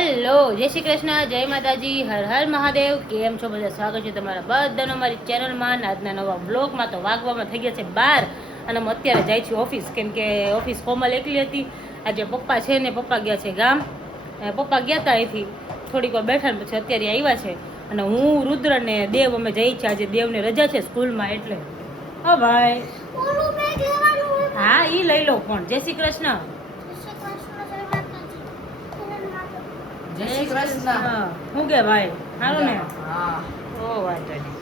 Hello, જય શ્રી કૃષ્ણ, જય માતાજી, હર હર મહાદેવ. કેમ છો બધા? સ્વાગત છે તમારા બધાનો અમારી ચેનલમાં. આજના નવા બ્લોગમાં તો વાગવામાં થઈ ગયા છે 12 અને હું અત્યારે જાય છું ઓફિસ, કેમ કે ઓફિસ કોમલ એકલી હતી. આજે પપ્પા છે ને પપ્પા ગયા છે ગામ. પપ્પા ગયા હતા અહીંથી થોડીક વાર બેઠા ને પછી અત્યારે આવ્યા છે. અને હું, રુદ્ર ને દેવ અમે જઈ છે. આજે દેવને રજા છે સ્કૂલમાં એટલે. હા ભાઈ, હા ઈ લઈ લો પણ. જય શ્રી કૃષ્ણ. જય શ્રી કૃષ્ણ. શું કે ભાઈ, સારું ને? હા. ઓ વાંધો નહીં.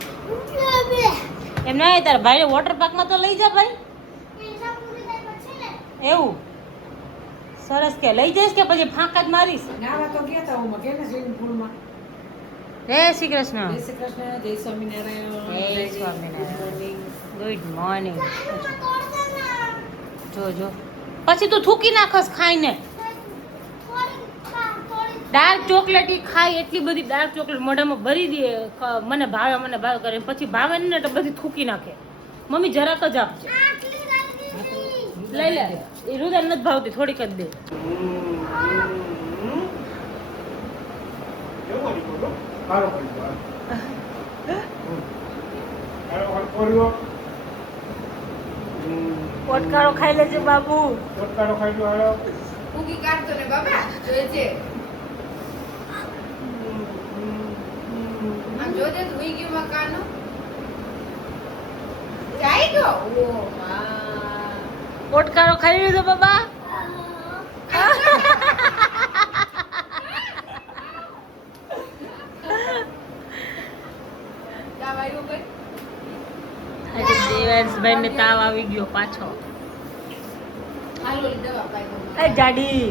એમ ના તારા ભાઈને વોટર પાર્કમાં તો લઈ જા ભાઈ. એવું સરસ. કે લઈ જઈશ કે પછી ફાંકા જ મારીશ? નાવા તો ગયા તા હું કેને સ્વિમિંગ પૂલમાં. જય શ્રી કૃષ્ણ. જય શ્રી કૃષ્ણ, જય સ્વામિનારાયણ. જય સ્વામિનારાયણ. Good morning. જો પછી તું થૂકી નાખસ ખાઈને. ડાર્ક ચોકલેટ ઈ ખાય, એટલી બધી ડાર્ક ચોકલેટ મોઢામાં ભરી દે. મને ભાવે કરે, પછી ભાવે ને તો બધી થૂકી નાખે. મમ્મી જરાક જ આપજે. લઈ લે. એ રુદન નથી ભાવતી, થોડીક જ દે. પોટકારો ખાઈ લેજે બાબુ. પોટકારો ખાઈ લો. હાલો ઉગી કાઢતો ને બાબા જોજે. આમ જોજે તો ઉઈ ગયો મકાનો. જાય ગયો. ઓ માં. પોટકારો ખાઈ લીધો બાબા. જાવાયું કઈ. આજે દેવાંશભાઈ ને તાવ આવી ગયો પાછો. હાલો દવા પાઈ દો. એ જાડી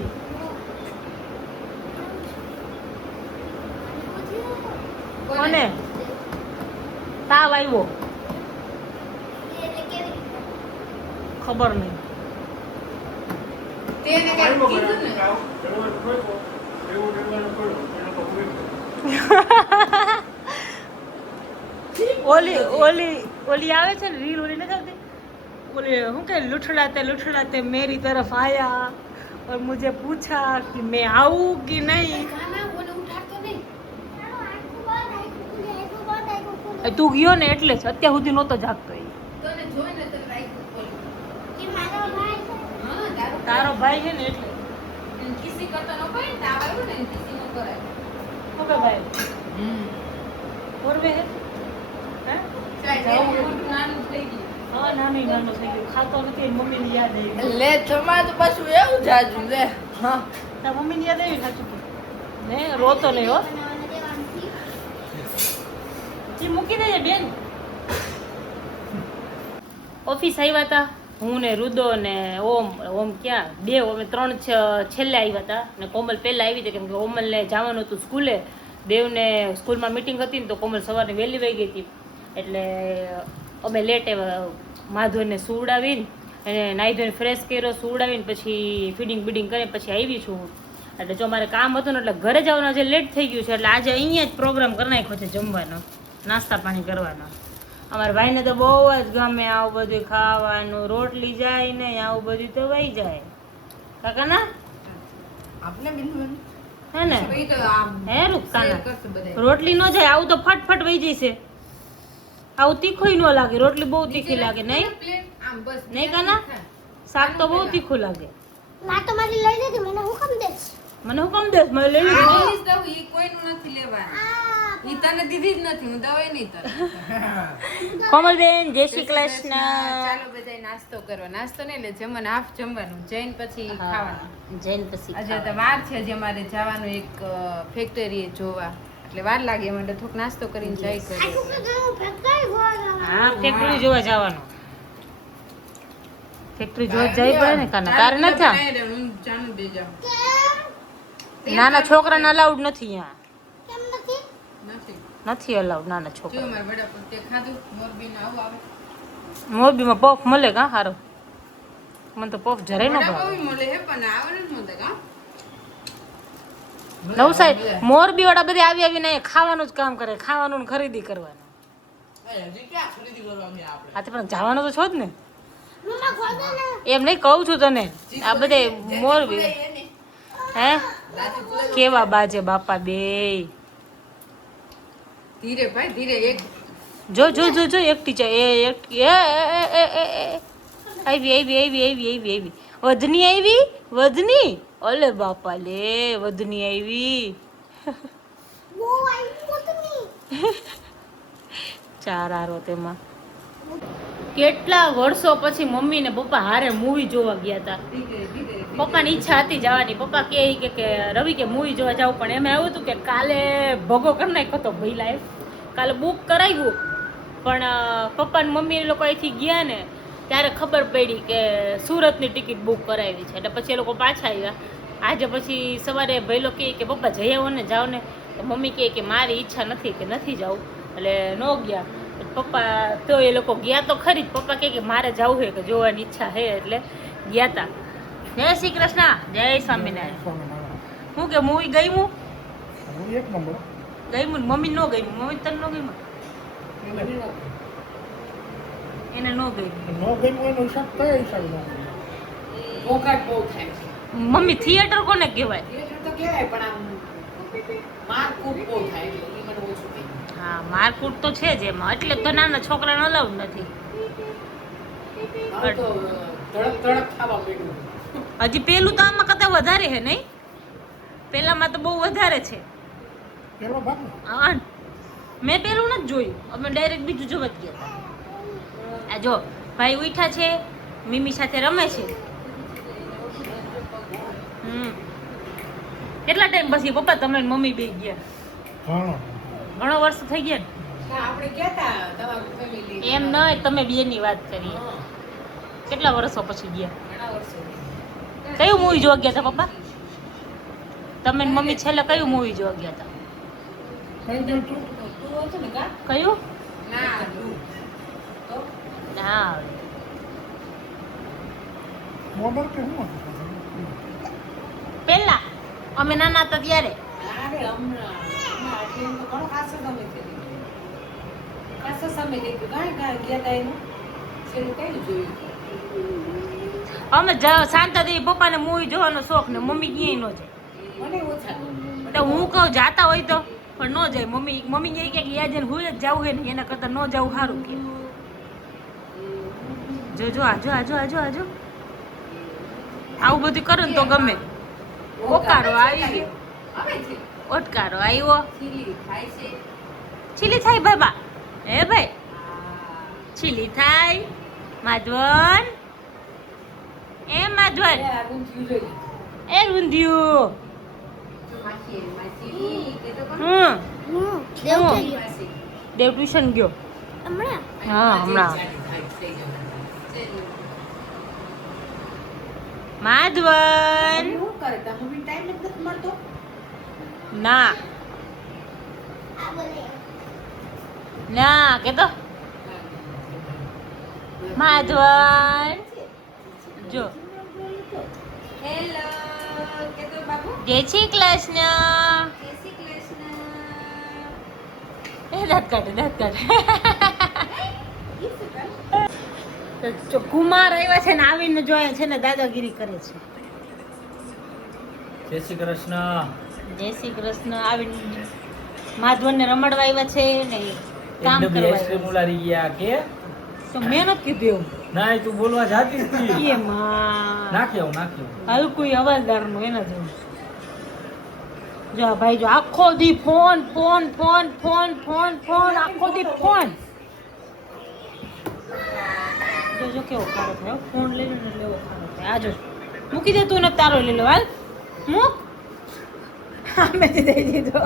કોને તાવ આવ્યો ખબર નહીં. તેને કઈ કીધું ને. ઓલી ઓલી ઓલી આવે છે ને રીલ, ઓલી નથી આવતી ઓલી, શું કે लुठड़ाते मेरी तरफ आया और मुझे पूछा कि मैं आऊं कि नहीं. ખાના કોને ઉઠાડતો નહીં. તું ગયો ને એટલે જ અત્યાર સુધી નહોતો જાગતો. એ તને જોઈને તને રાખ્યું બોલ. હા તારો ભાઈ છે ને એટલે. એને કિસી કરતો ન કોઈ ને તાવ આવ્યું ને એને કિસી ન કરાય. શું કે ભાઈ ઓરવે હે ચાલ મોટું નાનું થઈ ગયું. હા નાનું થઈ ગયું, ખાતો નથી. મમ્મી ની યાદ આવી ગઈ. લે તમારે તો પાછું એવું જાજુ લે. હા તાર મમ્મી ની યાદ આવી સાચું ને? રોતો નહીં હો. જી મૂકી દેજે બેન. ઓફિસ આવ્યા હતા હું ને રુદો ને ઓમ ક્યાં દેવ, અમે 3 છેલ્લે આવ્યા હતા ને કોમલ પહેલા આવી હતી, કેમ કે કોમલને જવાનું હતું સ્કૂલે. દેવને સ્કૂલમાં મીટિંગ હતી ને તો કોમલ સવારે વહેલી વહી ગઈ હતી એટલે અમે લેટ આવ્યા. માધવને સુવડાવીને એને નાહી ધોઈને ફ્રેશ કર્યો, સુવડાવીને પછી ફીડિંગ બીડિંગ કરીને પછી આવી છું. એટલે જો મારે કામ હતું ને એટલે ઘરે જવાનું આજે લેટ થઈ ગયું છે, એટલે આજે અહીંયા જ પ્રોગ્રામ કરી નાખ્યો છે જમવાનો, નાસ્તા પાણી કરવાનો. અમારા ભાઈને તો બહુ જ ગમે આવું બધું ખાવાનું. રોટલી જાય ને આવું બધું તો વહી જાય કાકા ના આપણે બિંદુ હે ને? એ તો આમ હે રૂપકાના કરશે બધા. રોટલી ન જાય, આવું તો ફટફટ વહી જશે. આવું તીખું ન લાગે, રોટલી બહુ તીખી લાગે નહીં? પ્લેટ આમ બસ નહીં કાના? શાક તો બહુ તીખું લાગે. માં તો મારી લઈ લીધી, મને હુકમ દેશ. મને હું કમ દેશ? મેં લઈ લીધું. આવીશ દઉં ઈ કોઈનું નથી લેવાનું. ઈ તને દીધી જ નથી, હું દવાઈ નહીં તને. કોમલબેન જય શ્રી કૃષ્ણ. ચાલો બધાય નાસ્તો કરવા. નાસ્તો નહીં લે જમવાનું, હાફ જમવાનું, જઈને પછી ખાવાનું. જૈન પછી આજે તો વાર છે, હજી અમારે જવાનું એક ફેક્ટરીએ જોવા, એટલે વાર લાગે. મને થોડોક નાસ્તો કરીને જઈ આ કરીએ. કુકર ગયું ફેક્ટરી ગયો. હા ફેક્ટરી જોવા જવાનું. ફેક્ટરી જોવા જઈ પડે ને કાના? તારે નથી આ? હું જાણું બે જાઉં. નાના છોકરાને અલાઉડ નથી અહીંયા. કેમ નથી? નથી નથી અલાઉડ નાના જો છોકરા. અમારે વડાપાવ તે ખાધું મોરબીને આવું આવે. મોરબીમાં પફ મળે કા? સારો. મને તો પફ જરાય ન વડાપાવ ભાવે. ય મળે હે પણ આવે નથી મળતા કા. નવસારી મોરબી વાળા બધે આવી આવીને અહીંયા ખાવાનું જ કામ કરે, ખાવાનું ને ખરીદી કરવાનું. હા તો પણ જવાનું તો છો જ ને. મમ્મા ખોદે ને. એમ નહીં કહું છું તને, આ બધે મોરબી હે કેવા બાજે બાપા બે. ધીરે ભાઈ ધીરે. એક જો જો જો જો એક ટીચર આવી વધની આવી વધની. ઓલે બાપા લે વધની આવી. બહુ આવ્યું તો નહીં. ચાર આરો તેમાં. કેટલા વર્ષો પછી મમ્મી ને પપ્પા હારે મૂવી જોવા ગયા હતા. પપ્પાની ઈચ્છા હતી જવાની. પપ્પા કે રવિ કે મૂવી જોવા જાવ, પણ એમાં એવું હતું કે કાલે ભગો કરી નાખ્યો હતો ભાઈ લાઈફ. કાલે બુક કરાવ્યું, પણ પપ્પા ને મમ્મી એ લોકો અહીંથી ગયા ને ત્યારે ખબર પડી કે સુરતની ટિકિટ બુક કરાવી છે. એટલે પછી એ લોકો પાછા આવ્યા. આજે પછી સવારે ભાઈલો કહે કે પપ્પા જઈ આવો ને જાઓ ને. તો મમ્મી કહે કે મારી ઈચ્છા નથી કે નથી જવું, એટલે ન ગયા. પપ્પા તો એ લોકો ગયા તો ખરી જ. પપ્પા કહે કે મારે જવું છે કે જોવાની ઈચ્છા છે, એટલે ગયા તા. જય શ્રી કૃષ્ણ, જય સ્વામિનારાયણ. હું કે મૂવી ગઈ હું એક નંબર ગઈ હું મમ્મી નો ગઈ. મમ્મી તને નો ગઈ એને નો ગઈ. નો ગમ્યું એનો હિસાબ કયા હિસાબે નો ગમ્યું? ઘોઘાટ બહુ થાય છે. મમ્મી થિયેટર કોને કહેવાય? થિયેટર તો કહેવાય, પણ આમ મારકૂટ બહુ થાય એટલે એ મને ઓછું થાય. હા, મારકૂટ તો છે જ એમાં, એટલે તો નાના છોકરાને અલાઉડ નથી. હવે તો ધડક ધડક થવા માંડ્યું. હજી પેલું તો આમાં કરતા વધારે છે નહીં? પેલામાં તો બહુ વધારે છે. પેલો ભાગ ને હા, મેં પેલું નથી જોયું. અમે ડાયરેક્ટ બીજું જોવા જ ગયા હતા. આ જો ભાઈ ઉઠ્યા છે, મીમી સાથે રમે છે. કેટલા ટાઈમ પછી પપ્પા તમે ને મમ્મી બે ગયા? ઘણો વર્ષ થઈ ગયા ને? ના, આપણે ગયા તા તમારું ફેમિલી. એમ નહીં, તમે બે ની વાત કરીએ. કેટલા વર્ષો પછી ગયા? ઘણા વર્ષો. કયું મૂવી જોવા ગયા હતા પપ્પા? તમે ને મમ્મી છેલ્લે કયું મૂવી જોવા ગયા હતા? કઈ ગયું તું? તું હતો ને કા? કયું? ના, તું. તો ના આવડે. મોબાઈલ કે શું હતું? પેલા અમે નાના હતા ત્યારે. અરે હમણાં આટલી તો ઘણો ખાસો સમય થઈ ગયો. ખાસો સમય થઈ ગયો. ઘણા ગયા તા એનું છેલ્લું કયું જોયું? અમે શાંતાદેવી પપ્પાને મૂવી જોવાનો શોખ ને મમ્મી ક્યાંય ન જાય. મને ઓછા ગમે. તો હું કહું જાતા હોય તો, પણ ન જાય. મમ્મી કહે કે યા જઈને હું જ જવું હોય ને એના કરતાં ન જવું સારું કે. જો આજો આવું બધું કરો ને તો ગમે. ઓકારો આવી ગયો, આવે છે. ઓટકારો આવ્યો. ખીલી ખાય છે. છીલી થાય બાબા. હે ભાઈ આ છીલી થાય. માધવન એ માધવન આ ઊંધિયું જોઈ. એ રૂંધિયું. માસી કે તો કોણ? દેવ થઈ ગયો. માસી. દેવ ટ્યુશન ગયો. હમણાં હા, હમણાં. માધવન શું કરે તા મમ્મી ટાઈમ નથી મળતો. ના આ બોલે ના કેતો માધવન જો હેલો કે તો બાબુ. જય શ્રી કૃષ્ણ. જય શ્રી કૃષ્ણ. એ દાંત કાઢે. તો કુમાર આવ્યા છે ને આવીને જોઈએ છે ને દાદાગીરી કરે છે. જય શ્રી કૃષ્ણ. જય શ્રી કૃષ્ણ. આવીને માધવનને રમાડવા આવ્યા છે ને કામ કરવા આવ્યા. મુલારી ગયા કે તો મેં નથી કીધું એવું. ના તું બોલવા જાતી હતી. એ માં નાખ્યો હલકું અવાજદારનું એના જેવું. જો આ ભાઈ જો આખો દી ફોન આખો દી ફોન. જો કેવો ખારો થયો. ફોન લઈ લે ને એટલે એવો ખારો થાય. આ જો મૂકી દે તું ને તારો લઈ લો. હાલ મૂક. અમે જ દઈ દીધો.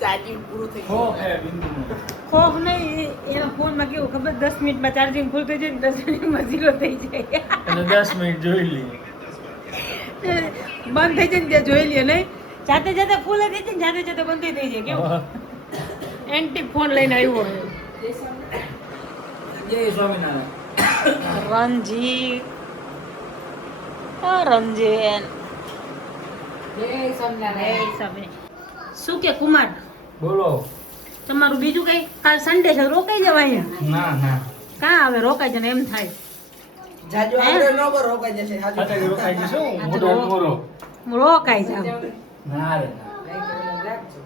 ચાર્જિંગ પૂરું થઈ હો ગયું. હે બિંદુનો. ખોફ નહીં, એના ફોનમાં કેવું ખબર 10 મિનિટમાં ચાર્જિંગ ફૂલ થઈ જાય ને 10 મિનિટમાં 0 થઈ જાય. એટલે 10 મિનિટ જોઈ લી. બંધ થઈ જાય ને ત્યાં જોઈ લે નહીં. જાતે ફૂલ થઈ જાય ને જાતે બંધ થઈ જાય. કેવું એન્ટી ફોન લઈને આવ્યો હોય. જય સ્વામિનારાયણ. રણજીત રંજન જય સ્વામિનારાયણ. શું કે કુમાર બોલો. તમારું બીજું કઈ? કાલ સન્ડે છે, રોકાઈ જવાય. ના કાં આવે રોકાઈ જાય ને એમ થાય. જાજો આપણે નો રોકાઈ જશે. ખાતે રોકાઈ જશો મોટો મોરો. હું રોકાઈ જાઉં ના રે ના. નહીં તો એને રાખજો.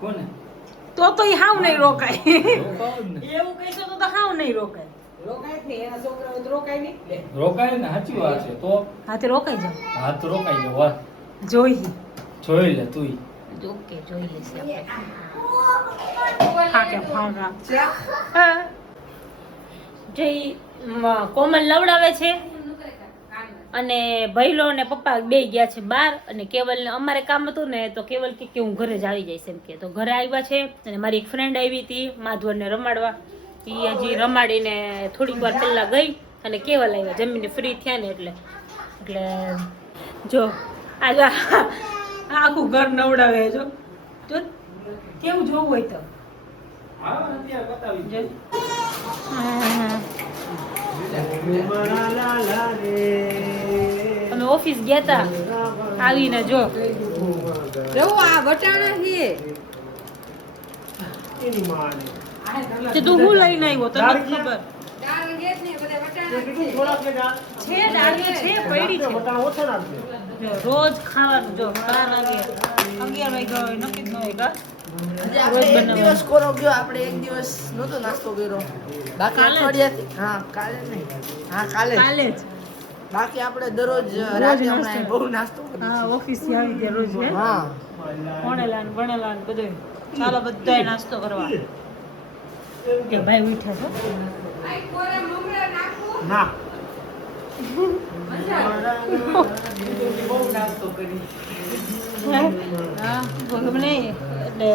કોને તો ઈ હાવ નહીં રોકાય રોકાવું જ ને. એવું કહીશો તો હાવ નહીં રોકાય રોકાય જ નહીં, એના છોકરાઓ તો રોકાય નહીં. લે. રોકાય ને સાચી વાત છે તો હા તે રોકાઈ જાવ હા તો રોકાઈ જાવ વાહ જોઈ જોઈ લે તું ઓકે જોઈ લેશે ફાકે ફાકા ચા. જઈ કોમલ લવડાવે છે અને ભૈલો ને પપ્પા બે ગયા છે બહાર અને કેવલ ને અમારે કામ હતું ને તો કેવલ કે હું ઘરે જ આવી જઈશ એમ કે તો ઘરે આવ્યા છે અને મારી એક ફ્રેન્ડ આવી હતી માધવરને રમાડવા એ હજી રમાડીને થોડીક વાર પહેલા ગઈ અને કેવલ આવ્યા જમીને ફ્રી થયા ને એટલે જો આજે આખું ઘર નવડાવે જો જો કેવું જોવું હોય તો હા અત્યારે બતાવી જો અમે ઓફિસ ગયા તા આવીને જો જવું આ વટાણા છે. તે તું હું લઈને આવ્યો તને નથી ખબર દાળ છે જ નહીં, બધા વટાણા છે. છે દાળીઓ છે પડી છે જો રોજ ખાવાનું જો 12 વાગે 11 વાગ્યા હોય નક્કી જ ન હોય કા રોજ એક બનાવવાનું. દિવસ કોરો ગયો આપણે એક દિવસ નહોતો નાસ્તો કર્યો બાકી કાલે જ? અઠવાડિયાથી હા કાલે નહીં હા કાલે જ. કાલે જ બાકી આપણે દરરોજ રાતે નાસ્તો. હમણાં બહુ નાસ્તો કરીએ હા ઓફિસ થી આવી ગયા રોજ હે હા ભણેલા ને ભણેલા ને બધું ચાલો બધાય નાસ્તો કરવા કે ભાઈ ઉઠ્યા છો આ કોરા મમરા નાખું. ના બહુ નાસ્તો કરી હા ગમે એટલે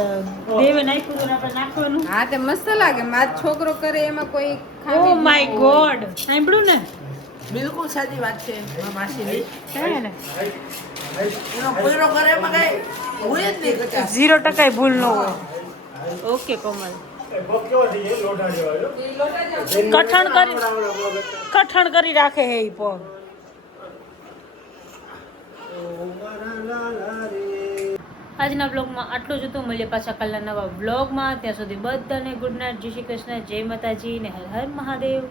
દેવે નાખ્યું તો આપણે નાખવાનું હા તે મસ્ત લાગે, મારો છોકરો કરે એમાં કોઈ ઓ માય ગોડ સાંભળ્યું ને બિલકુલ સાચી વાત છે મારા માસીની હે ને એનો કોયરો કરે એમાં કઈ હોય જ નહીં કચાશ 0% ભૂલ ન હોય ઓકે કોમલ કઠણ કરી રાખે હે ઈ પગ આજના બ્લોગમાં આટલું જ હતું. મળીએ પાછા કાલના નવા બ્લોગમાં. ત્યાં સુધી બધાને ગુડ નાઇટ, જય શ્રી કૃષ્ણ, જય માતાજી ને હર હર મહાદેવ.